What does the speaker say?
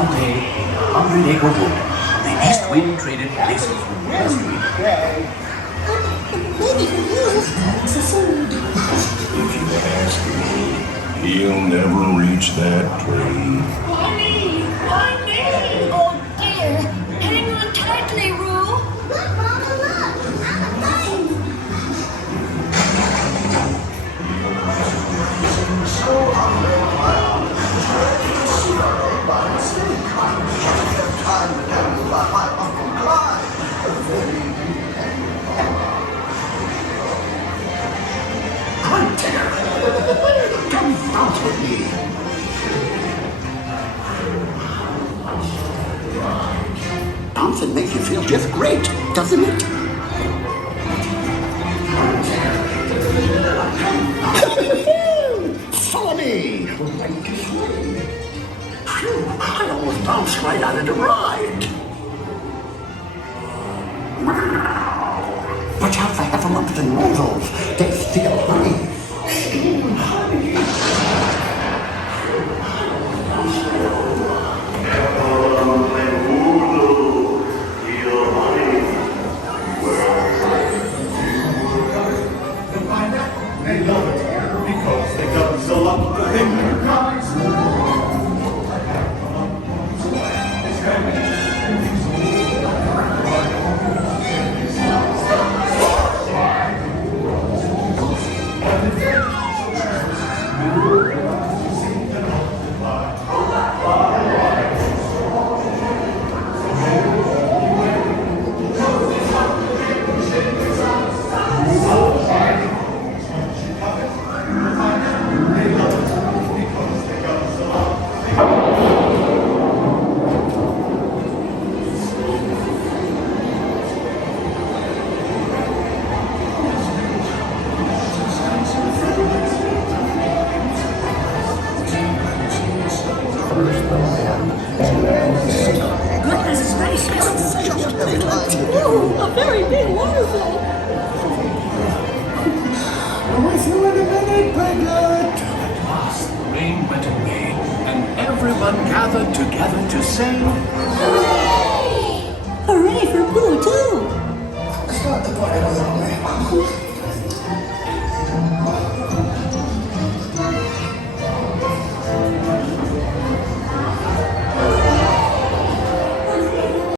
Someday, hungry they go home. The east wind traded places with the west wind. Maybe for you, it's the food. If you ask me, he'll never reach that tree. Why me? Why me? Oh dear. Hang on tightly, Roo. Look, Mama, look. I'm flying. Come dance with me. Dancing makes you feel just great, doesn't it? Follow me. Phew, I almost bounced right out of the ride. Watch out for heffalumps and weasels. They steal honey. They love it here because they guzzle up the hinder guys. Goodness gracious. Ooh, a very big waterfall. With you in a minute, Piglet. At last the rain went away, and everyone gathered together to say,